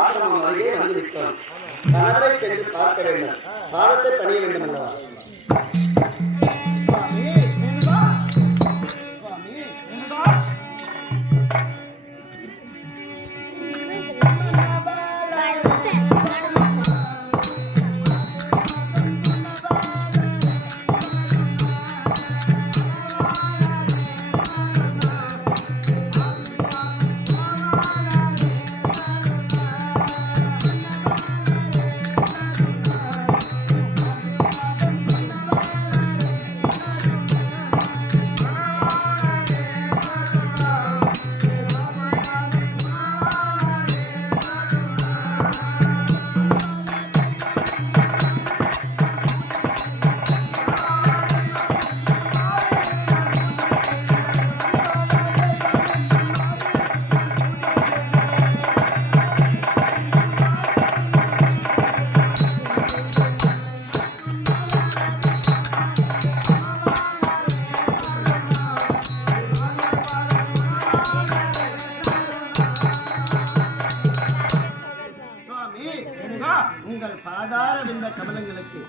ஆசிரமம் அருகே வந்து விட்டோம். கணவரை சென்று பார்க்க வேண்டும், பாதத்தை பணிய வேண்டும் அல்லவா? உங்கள் பாதார விந்த கமலங்களுக்கு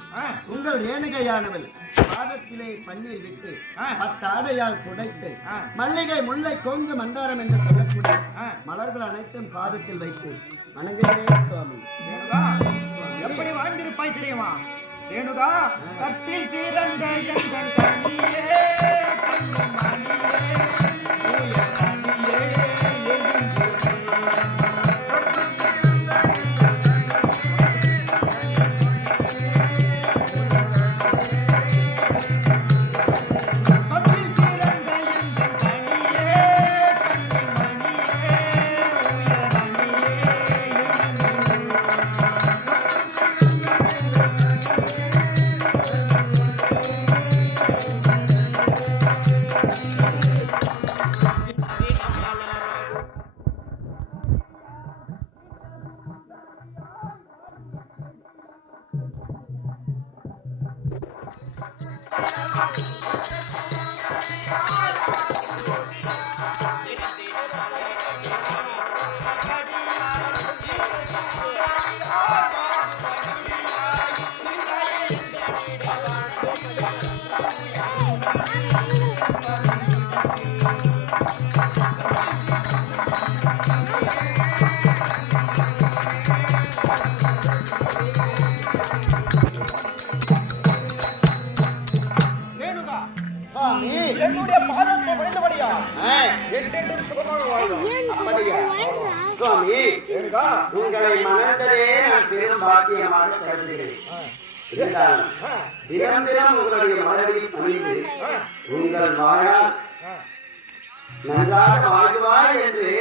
உங்கள் ரேணுகையானவள் பாதத்திலே பன்னீர் விட்டு பட்டாடையால் துடைத்து மல்லிகை முல்லை கொங்கு மந்தாரம் என்று சொல்லக்கூடிய மலர்கள் அனைத்தும் பாதத்தில் வைத்து வணங்குகிறேன் சுவாமி. எப்படி வாழ்ந்திருப்பாய் தெரியுமா ரேணுகா? கட்டில் சீரந்த என்னுடைய பாதத்தை விழுந்தபடியா என்றென்றும் சுகமாக வாழ்வோம். அப்படியா சுவாமி? உங்களை மணந்ததே நான் பெரும் பாக்கியமாக கருதுகிறேன். இருந்தாலும் தினம் தினம் உங்களுடைய மலரில் பணிந்து உங்கள் வாயால் நன்றாக வாழ்வாய் என்று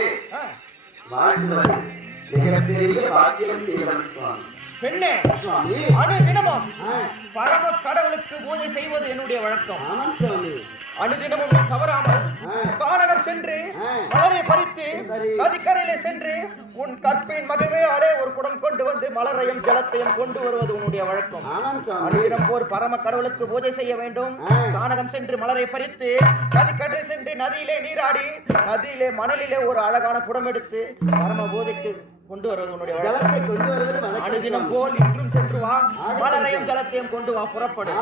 வாழ்த்துவது மிகப்பெரிய பாக்கியம் செய்வது சுவாமி. பெண்ணே, அனுதினமும் பரம கடவுளுக்கு பூஜை செய்வது என்னுடைய வழக்கம். அனுதினமும் நீ தவறாமல் கானகம் சென்று மலரை பறித்து நதிக்கரையிலே சென்று உன் கற்பின் மகிமையாலே ஒரு குடம் கொண்டு வந்து மலரையும் ஜலத்தையும் கொண்டு வருவது உன்னுடைய வழக்கம். அனுதினம் போர் பரம கடவுளுக்கு பூஜை செய்ய வேண்டும். கானகம் சென்று மலரை பறித்து நதிக்கரை சென்று நதியிலே நீராடி நதியிலே மணலிலே ஒரு அழகான குடம் எடுத்து பரம பூஜைக்கு கொண்டு வருவது உன்னுடைய ஜலத்தை கொண்டு வருவது அனுதினம் போல் இன்றும் சென்று வா, மலரையும் ஜலத்தையும் கொண்டு வா, புறப்படு.